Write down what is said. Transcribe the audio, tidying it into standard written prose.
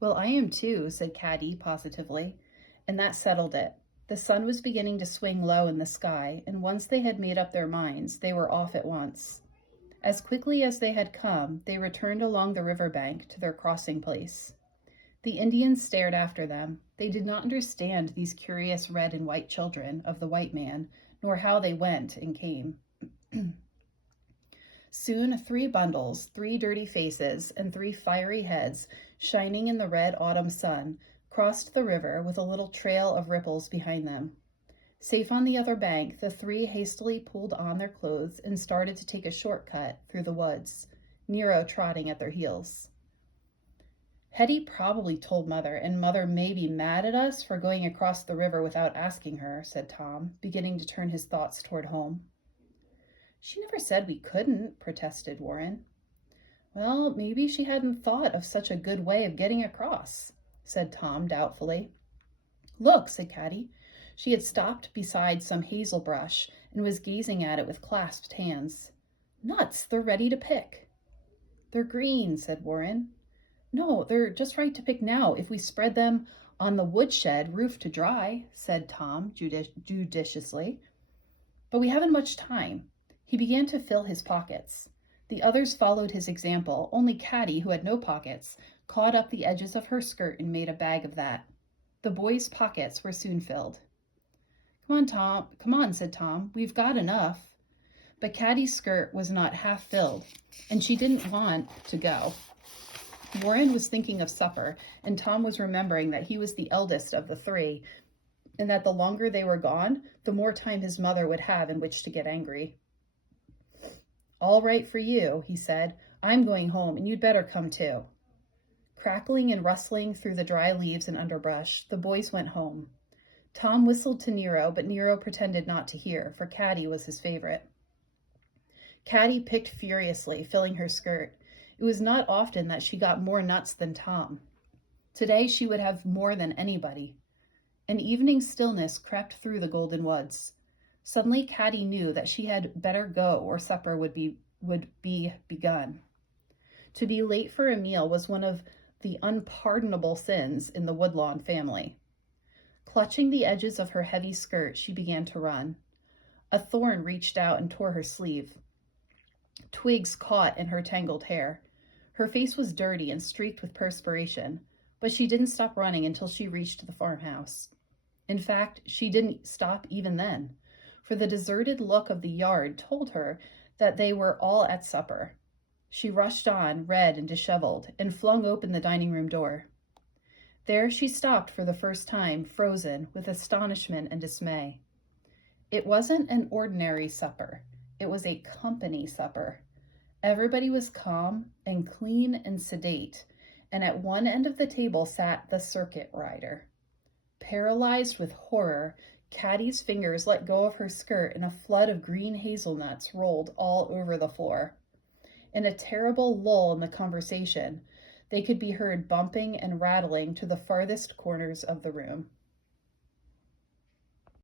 Well, I am too, said Caddie positively, and that settled it. The sun was beginning to swing low in the sky, and once they had made up their minds, they were off at once. As quickly as they had come, they returned along the river bank to their crossing place. The Indians stared after them. They did not understand these curious red and white children of the white man, nor how they went and came. Soon 3 bundles, 3 dirty faces, and 3 fiery heads, shining in the red autumn sun, crossed the river with a little trail of ripples behind them. Safe on the other bank, the 3 hastily pulled on their clothes and started to take a shortcut through the woods, Nero trotting at their heels. Hetty probably told Mother, and Mother may be mad at us for going across the river without asking her, said Tom, beginning to turn his thoughts toward home. She never said we couldn't, protested Warren. Well, maybe she hadn't thought of such a good way of getting across, said Tom doubtfully. Look, said Caddie. She had stopped beside some hazel brush and was gazing at it with clasped hands. Nuts, they're ready to pick. They're green, said Warren. No, they're just right to pick now if we spread them on the woodshed roof to dry, said Tom judiciously. But we haven't much time. He began to fill his pockets. The others followed his example, only Caddie, who had no pockets, caught up the edges of her skirt and made a bag of that. The boys' pockets were soon filled. Come on, Tom. Come on, said Tom. We've got enough. But Caddie's skirt was not half filled, and she didn't want to go. Warren was thinking of supper, and Tom was remembering that he was the eldest of the 3, and that the longer they were gone, the more time his mother would have in which to get angry. All right for you, he said. I'm going home, and you'd better come too. Crackling and rustling through the dry leaves and underbrush, the boys went home. Tom whistled to Nero, but Nero pretended not to hear, for Caddie was his favorite. Caddie picked furiously, filling her skirt. It was not often that she got more nuts than Tom. Today she would have more than anybody. An evening stillness crept through the golden woods. Suddenly Caddie knew that she had better go or supper would be begun. To be late for a meal was one of the unpardonable sins in the Woodlawn family. Clutching the edges of her heavy skirt, she began to run. A thorn reached out and tore her sleeve. Twigs caught in her tangled hair. Her face was dirty and streaked with perspiration, but she didn't stop running until she reached the farmhouse. In fact, she didn't stop even then, for the deserted look of the yard told her that they were all at supper. She rushed on, red and disheveled, and flung open the dining room door. There she stopped for the first time, frozen with astonishment and dismay. It wasn't an ordinary supper. It was a company supper. Everybody was calm and clean and sedate, and at one end of the table sat the circuit rider. Paralyzed with horror, Caddie's fingers let go of her skirt and a flood of green hazelnuts rolled all over the floor. In a terrible lull in the conversation, they could be heard bumping and rattling to the farthest corners of the room.